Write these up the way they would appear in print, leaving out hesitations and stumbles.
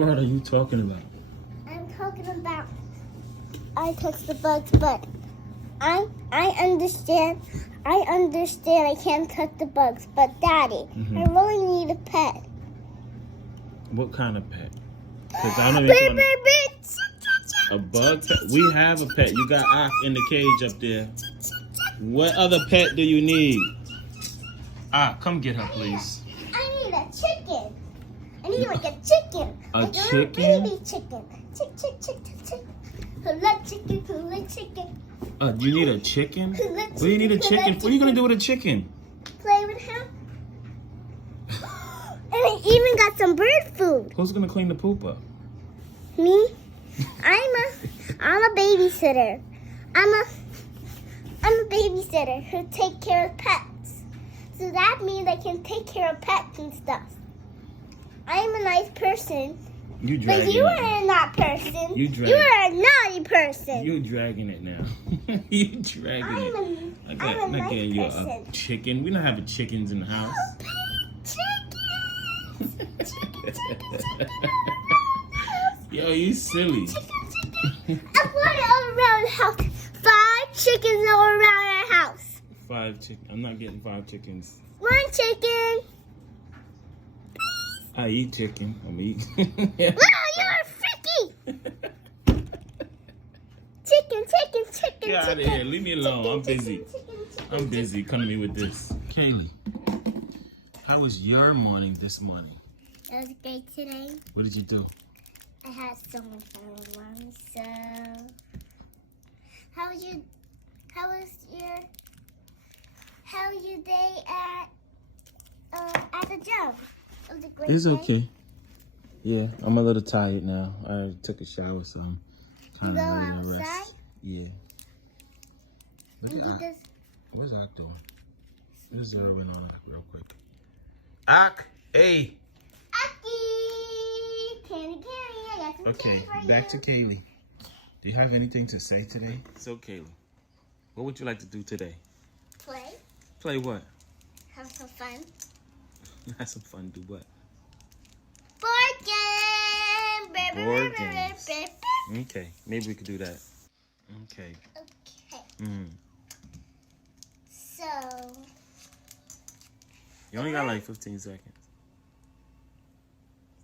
What are you talking about? I'm talking about I touch the bugs, but I understand. I understand I can't touch the bugs, but Daddy, I really need a pet. What kind of pet? Because I don't even a bug pet. We have a pet. You got Ak in the cage up there. What other pet do you need? Come get her, please. I need a chicken. I need like a chicken. A like chicken? A baby chicken. Chick. Collect chicken, collect chicken. You need a chicken? Collect What do you need a chicken? What are you going to do with a chicken? Play with him. And I even got some bird food. Who's going to clean the poop up? Me? I'm a babysitter. I'm a babysitter who take care of pets. So that means I can take care of pets and stuff. I'm a nice person. You dragging But you it. are not person. You are a naughty person. You're dragging it now. You dragging it. I'm a nice getting you person. a chicken. We don't have chickens in the house. Chickens! Yo, you silly. I want it all around the house. 5 chickens all around our house. 5 chickens. I'm not getting 5 chickens. 1 chicken. I eat chicken. I'm eating. No, you're freaky. Chicken. Get out of here. Leave me alone. I'm busy. I'm busy. Come to me with this. Kaillie, how was your morning this morning? It was great today. What did you do? I had so much fun with Mom. So, how was your day at the gym? It was a great It's day. okay. Yeah, I'm a little tired now. I took a shower, so I'm kind You of go ready to outside? rest. Yeah. Look You at Ak. just What's Ak doing? Let's zero in on Ak real quick. Ak, hey. Aki! Candy, I got some Okay, candy for back you. to Kaillie. Do you have anything to say today? So, Kaillie, what would you like to do today? Play. Play what? Have some fun. Have some fun. Do what? Board game! Board games. Okay, maybe we could do that. Okay. Okay. So, You only got like 15 seconds.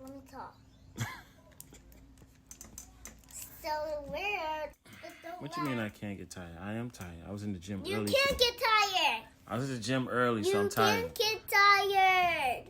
let me talk. So weird. What you mean I can't get tired? I am tired. I was in the gym You early. can't get tired. I was at the gym early, so I'm You tired. can't get tired.